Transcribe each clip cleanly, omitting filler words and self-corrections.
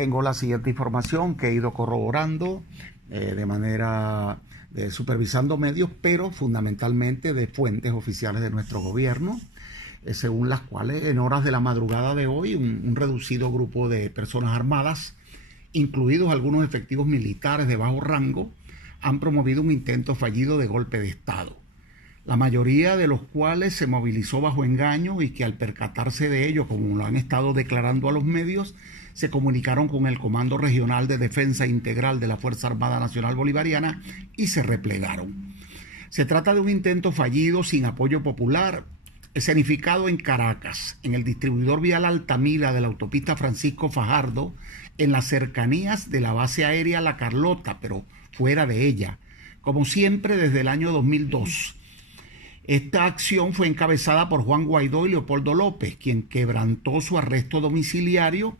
Tengo la siguiente información que he ido corroborando de manera supervisando medios, pero fundamentalmente de fuentes oficiales de nuestro gobierno, según las cuales en horas de la madrugada de hoy un reducido grupo de personas armadas, incluidos algunos efectivos militares de bajo rango, han promovido un intento fallido de golpe de Estado, la mayoría de los cuales se movilizó bajo engaño y que al percatarse de ello, como lo han estado declarando a los medios, se comunicaron con el Comando Regional de Defensa Integral de la Fuerza Armada Nacional Bolivariana y se replegaron. Se trata de un intento fallido sin apoyo popular, escenificado en Caracas, en el distribuidor vial Altamira de la autopista Francisco Fajardo, en las cercanías de la base aérea La Carlota, pero fuera de ella, como siempre desde el año 2002. Esta acción fue encabezada por Juan Guaidó y Leopoldo López, quien quebrantó su arresto domiciliario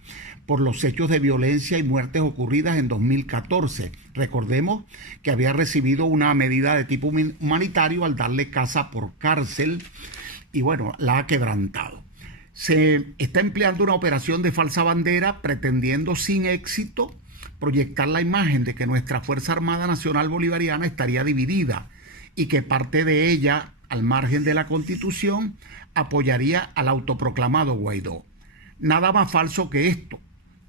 por los hechos de violencia y muertes ocurridas en 2014. Recordemos que había recibido una medida de tipo humanitario al darle casa por cárcel y bueno, la ha quebrantado. Se está empleando una operación de falsa bandera pretendiendo sin éxito proyectar la imagen de que nuestra Fuerza Armada Nacional Bolivariana estaría dividida y que parte de ella, al margen de la Constitución, apoyaría al autoproclamado Guaidó. Nada más falso que esto.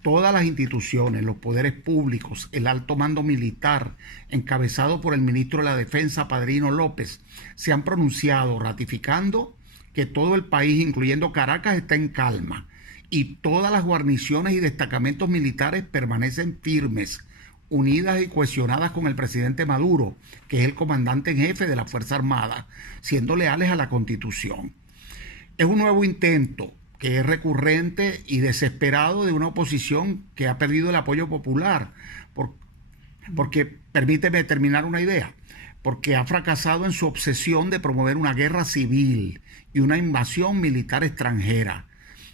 Todas las instituciones, los poderes públicos, el alto mando militar, encabezado por el ministro de la Defensa, Padrino López, se han pronunciado ratificando que todo el país, incluyendo Caracas, está en calma y todas las guarniciones y destacamentos militares permanecen firmes, unidas y cohesionadas con el presidente Maduro, que es el comandante en jefe de la Fuerza Armada, siendo leales a la Constitución. Es un nuevo intento que es recurrente y desesperado de una oposición que ha perdido el apoyo popular, porque, permíteme terminar una idea, porque ha fracasado en su obsesión de promover una guerra civil y una invasión militar extranjera.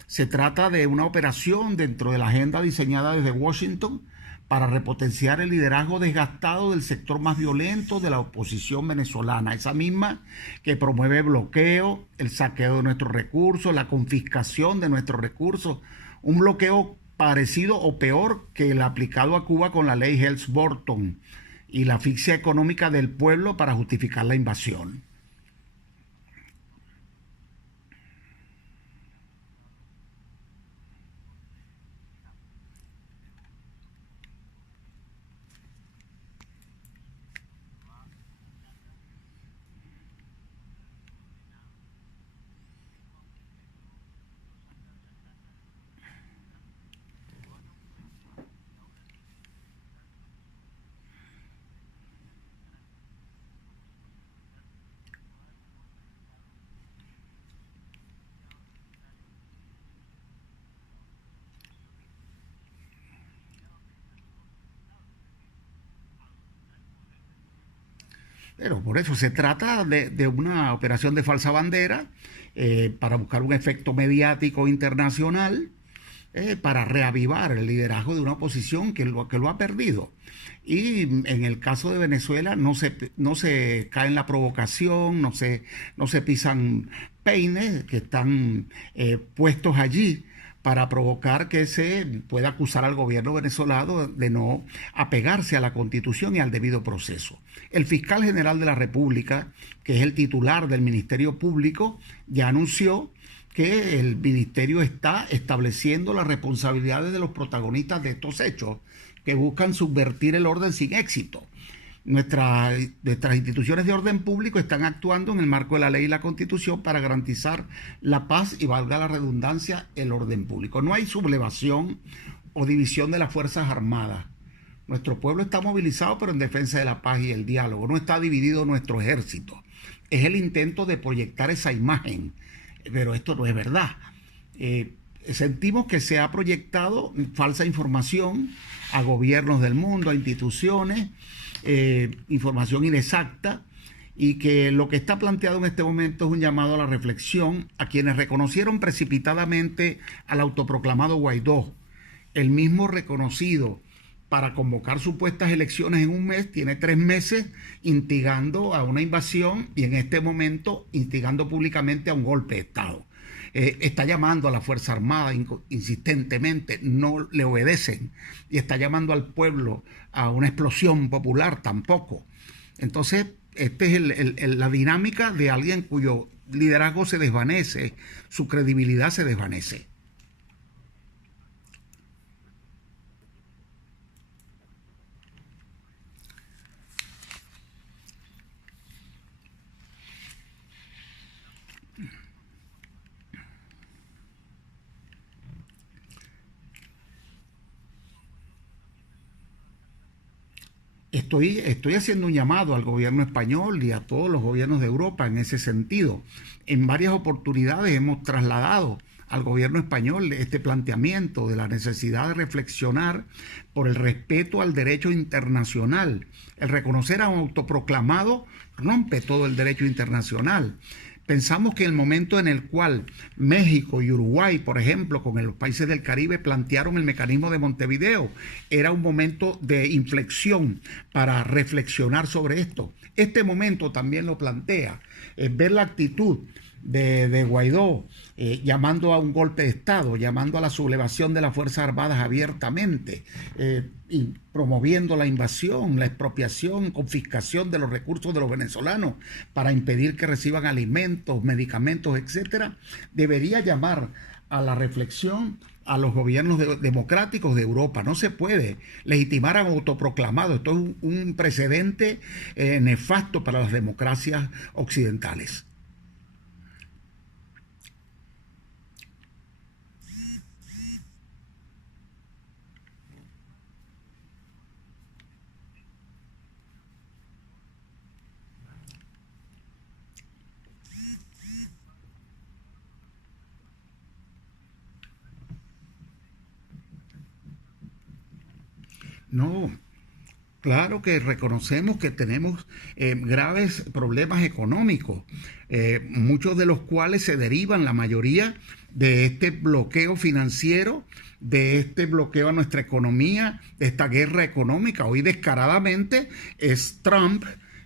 Se trata de una operación dentro de la agenda diseñada desde Washington para repotenciar el liderazgo desgastado del sector más violento de la oposición venezolana, esa misma que promueve bloqueo, el saqueo de nuestros recursos, la confiscación de nuestros recursos, un bloqueo parecido o peor que el aplicado a Cuba con la ley Helms-Burton y la asfixia económica del pueblo para justificar la invasión. Pero por eso se trata de una operación de falsa bandera para buscar un efecto mediático internacional, para reavivar el liderazgo de una oposición que lo ha perdido. Y en el caso de Venezuela no se cae en la provocación, no se pisan peines que están puestos allí para provocar que se pueda acusar al gobierno venezolano de no apegarse a la Constitución y al debido proceso. El fiscal general de la República, que es el titular del Ministerio Público, ya anunció que el ministerio está estableciendo las responsabilidades de los protagonistas de estos hechos que buscan subvertir el orden sin éxito. Nuestras instituciones de orden público están actuando en el marco de la ley y la Constitución para garantizar la paz y, valga la redundancia, el orden público. No hay sublevación o división de las Fuerzas Armadas. Nuestro pueblo está movilizado, pero en defensa de la paz y el diálogo. No está dividido nuestro ejército. Es el intento de proyectar esa imagen, pero esto no es verdad. Sentimos que se ha proyectado falsa información a gobiernos del mundo, a instituciones, información inexacta, y que lo que está planteado en este momento es un llamado a la reflexión a quienes reconocieron precipitadamente al autoproclamado Guaidó, el mismo reconocido para convocar supuestas elecciones en un mes, tiene 3 meses instigando a una invasión y en este momento instigando públicamente a un golpe de Estado. está llamando a la Fuerza Armada insistentemente, no le obedecen, y está llamando al pueblo a una explosión popular tampoco. Entonces, esta es la dinámica de alguien cuyo liderazgo se desvanece, su credibilidad se desvanece. Estoy haciendo un llamado al gobierno español y a todos los gobiernos de Europa en ese sentido. En varias oportunidades hemos trasladado al gobierno español este planteamiento de la necesidad de reflexionar por el respeto al derecho internacional. El reconocer a un autoproclamado rompe todo el derecho internacional. Pensamos que el momento en el cual México y Uruguay, por ejemplo, con los países del Caribe, plantearon el mecanismo de Montevideo, era un momento de inflexión para reflexionar sobre esto. Este momento también lo plantea, ver la actitud de Guaidó, llamando a un golpe de Estado, llamando a la sublevación de las Fuerzas Armadas abiertamente, y promoviendo la invasión, la expropiación, confiscación de los recursos de los venezolanos para impedir que reciban alimentos, medicamentos, etcétera, debería llamar a la reflexión a los gobiernos democráticos de Europa. No se puede legitimar a un autoproclamado. Esto es un precedente nefasto para las democracias occidentales. No, claro que reconocemos que tenemos graves problemas económicos, muchos de los cuales se derivan, la mayoría, de este bloqueo financiero, de este bloqueo a nuestra economía, de esta guerra económica. Hoy descaradamente es Trump,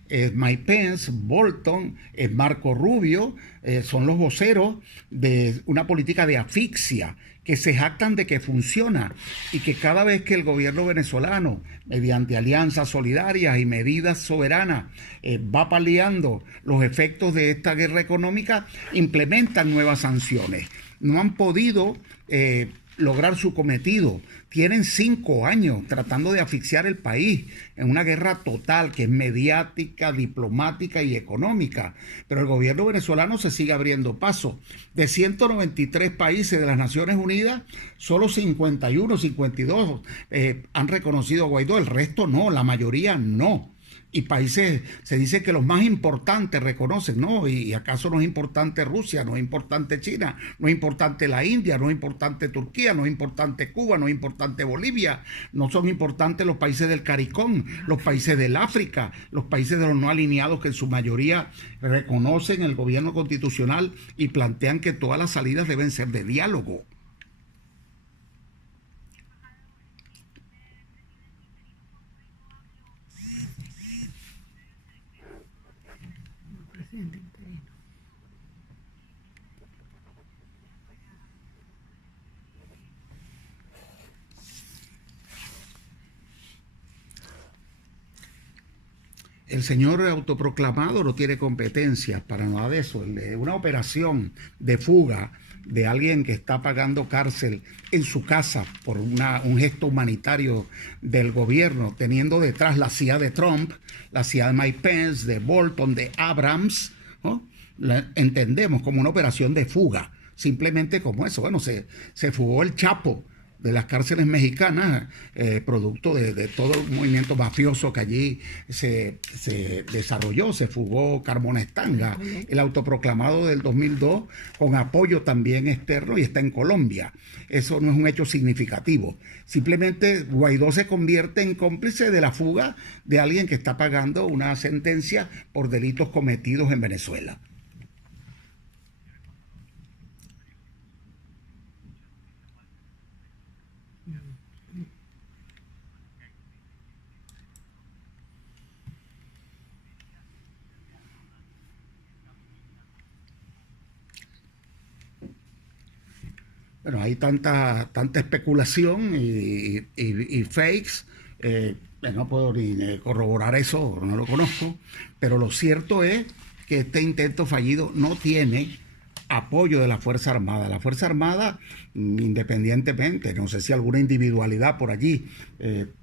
es Mike Pence, Bolton, es Marco Rubio, son los voceros de una política de asfixia que se jactan de que funciona y que cada vez que el gobierno venezolano, mediante alianzas solidarias y medidas soberanas, va paliando los efectos de esta guerra económica, implementan nuevas sanciones. No han podido lograr su cometido. Tienen 5 años tratando de asfixiar el país en una guerra total que es mediática, diplomática y económica. Pero el gobierno venezolano se sigue abriendo paso. De 193 países de las Naciones Unidas, solo 51, 52 han reconocido a Guaidó. El resto no, la mayoría no. Y países, se dice que los más importantes reconocen, ¿no? ¿Y acaso no es importante Rusia, no es importante China, no es importante la India, no es importante Turquía, no es importante Cuba, no es importante Bolivia, no son importantes los países del CARICOM, los países del África, los países de los no alineados que en su mayoría reconocen el gobierno constitucional y plantean que todas las salidas deben ser de diálogo? El señor autoproclamado no tiene competencias para nada de eso. Una operación de fuga de alguien que está pagando cárcel en su casa por un gesto humanitario del gobierno, teniendo detrás la CIA de Trump, la CIA de Mike Pence, de Bolton, de Abrams, ¿no? La entendemos como una operación de fuga, simplemente como eso. Bueno, se fugó el Chapo de las cárceles mexicanas, producto de todo el movimiento mafioso que allí se desarrolló. Se fugó Carmona Estanga, el autoproclamado del 2002, con apoyo también externo, y está en Colombia. Eso no es un hecho significativo. Simplemente Guaidó se convierte en cómplice de la fuga de alguien que está pagando una sentencia por delitos cometidos en Venezuela. Bueno, hay tanta especulación y fakes. No puedo ni corroborar eso, no lo conozco, pero lo cierto es que este intento fallido no tiene apoyo de la Fuerza Armada. La Fuerza Armada, independientemente, no sé si alguna individualidad por allí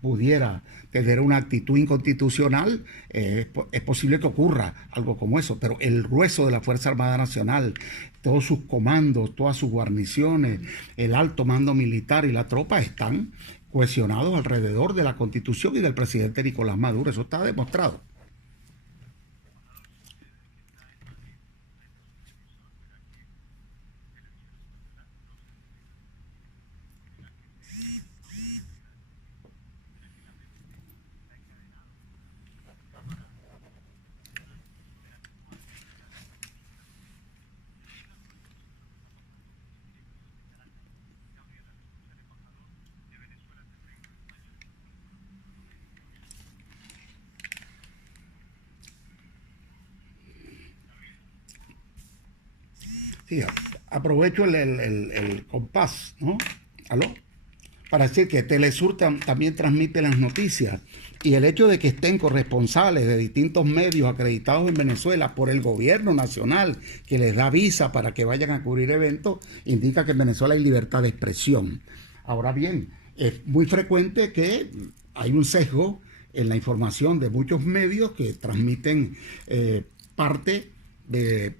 pudiera tener una actitud inconstitucional, es posible que ocurra algo como eso, pero el grueso de la Fuerza Armada Nacional, todos sus comandos, todas sus guarniciones, el alto mando militar y la tropa están cohesionados alrededor de la Constitución y del presidente Nicolás Maduro. Eso está demostrado. Sí, aprovecho el compás, ¿no? ¿Aló? Para decir que Telesur también transmite las noticias, y el hecho de que estén corresponsales de distintos medios acreditados en Venezuela por el gobierno nacional, que les da visa para que vayan a cubrir eventos, indica que en Venezuela hay libertad de expresión. Ahora bien, es muy frecuente que hay un sesgo en la información de muchos medios que transmiten parte de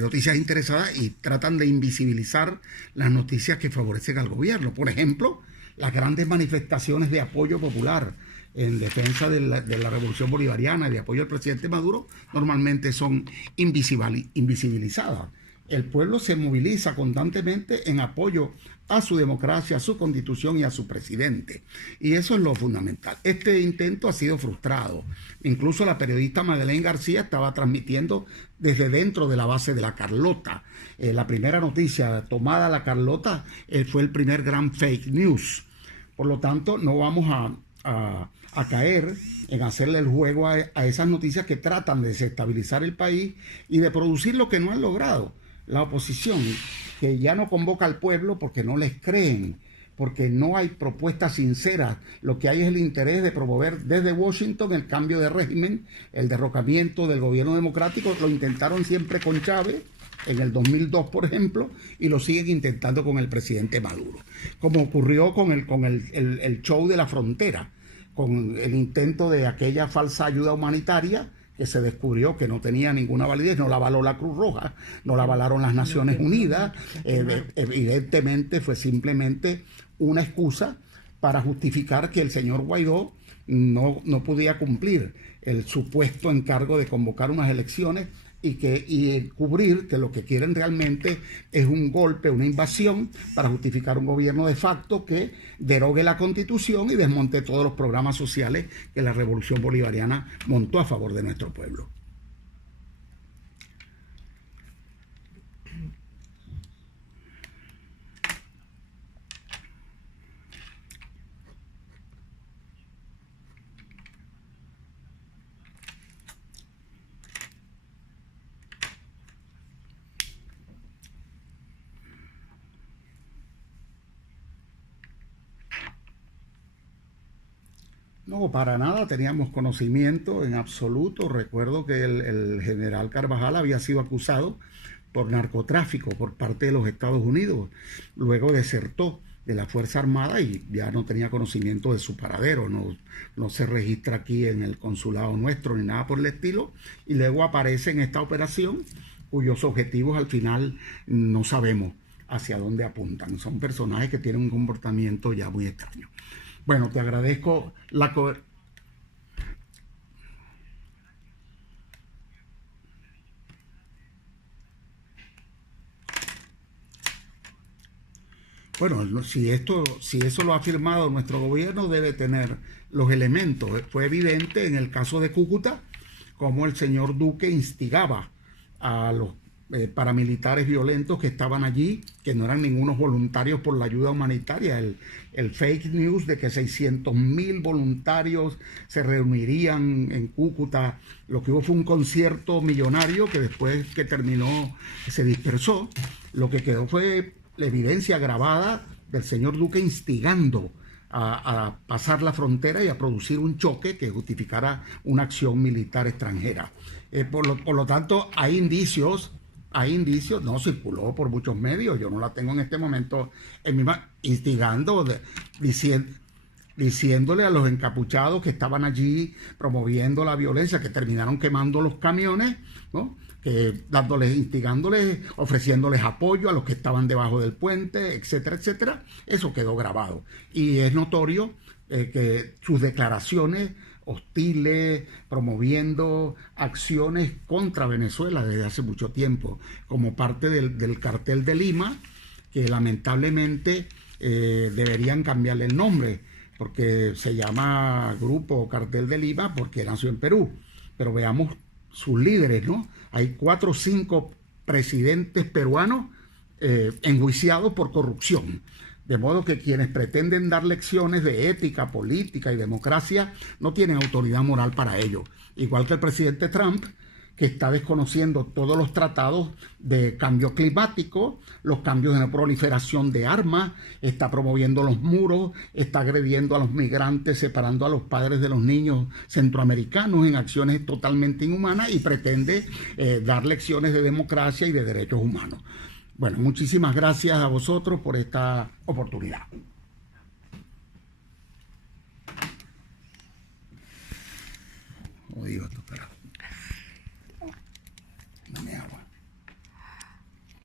noticias interesadas y tratan de invisibilizar las noticias que favorecen al gobierno. Por ejemplo, las grandes manifestaciones de apoyo popular en defensa de la revolución bolivariana y de apoyo al presidente Maduro normalmente son invisibilizadas. El pueblo se moviliza constantemente en apoyo a su democracia, a su constitución y a su presidente. Y eso es lo fundamental. Este intento ha sido frustrado. Incluso la periodista Madeleine García estaba transmitiendo desde dentro de la base de la Carlota. La primera noticia tomada la Carlota fue el primer gran fake news. Por lo tanto, no vamos a caer en hacerle el juego a esas noticias que tratan de desestabilizar el país y de producir lo que no han logrado. La oposición, que ya no convoca al pueblo porque no les creen, porque no hay propuestas sinceras. Lo que hay es el interés de promover desde Washington el cambio de régimen, el derrocamiento del gobierno democrático. Lo intentaron siempre con Chávez, en el 2002, por ejemplo, y lo siguen intentando con el presidente Maduro. Como ocurrió con el show de la frontera, con el intento de aquella falsa ayuda humanitaria, que se descubrió que no tenía ninguna validez, no la avaló la Cruz Roja, no la avalaron las Naciones Unidas, evidentemente fue simplemente una excusa para justificar que el señor Guaidó no podía cumplir el supuesto encargo de convocar unas elecciones y cubrir que lo que quieren realmente es un golpe, una invasión, para justificar un gobierno de facto que derogue la Constitución y desmonte todos los programas sociales que la Revolución Bolivariana montó a favor de nuestro pueblo. No, para nada teníamos conocimiento en absoluto. Recuerdo que el general Carvajal había sido acusado por narcotráfico por parte de los Estados Unidos. Luego desertó de la Fuerza Armada y ya no tenía conocimiento de su paradero. No se registra aquí en el consulado nuestro ni nada por el estilo. Y luego aparece en esta operación cuyos objetivos al final no sabemos hacia dónde apuntan. Son personajes que tienen un comportamiento ya muy extraño. Bueno, te agradezco la cobertura. Bueno, si eso lo ha firmado nuestro gobierno, debe tener los elementos. Fue evidente en el caso de Cúcuta cómo el señor Duque instigaba a los paramilitares violentos que estaban allí, que no eran ningunos voluntarios por la ayuda humanitaria. El fake news de que 600.000 voluntarios se reunirían en Cúcuta. Lo que hubo fue un concierto millonario que después que terminó se dispersó. Lo que quedó fue la evidencia grabada del señor Duque instigando a pasar la frontera y a producir un choque que justificara una acción militar extranjera. Por lo tanto, hay indicios, no circuló por muchos medios, yo no la tengo en este momento en mi mano, instigando, diciéndole a los encapuchados que estaban allí promoviendo la violencia, que terminaron quemando los camiones, ¿no? Instigándoles, ofreciéndoles apoyo a los que estaban debajo del puente, etcétera, etcétera. Eso quedó grabado. Y es notorio que sus declaraciones hostiles, promoviendo acciones contra Venezuela desde hace mucho tiempo, como parte del cartel de Lima, que lamentablemente deberían cambiarle el nombre, porque se llama Grupo Cartel de Lima porque nació en Perú. Pero veamos sus líderes, ¿no? Hay 4 o 5 presidentes peruanos enjuiciados por corrupción. De modo que quienes pretenden dar lecciones de ética, política y democracia no tienen autoridad moral para ello. Igual que el presidente Trump, que está desconociendo todos los tratados de cambio climático, los cambios de no proliferación de armas, está promoviendo los muros, está agrediendo a los migrantes, separando a los padres de los niños centroamericanos en acciones totalmente inhumanas y pretende dar lecciones de democracia y de derechos humanos. Bueno, muchísimas gracias a vosotros por esta oportunidad. Odio esto, pero...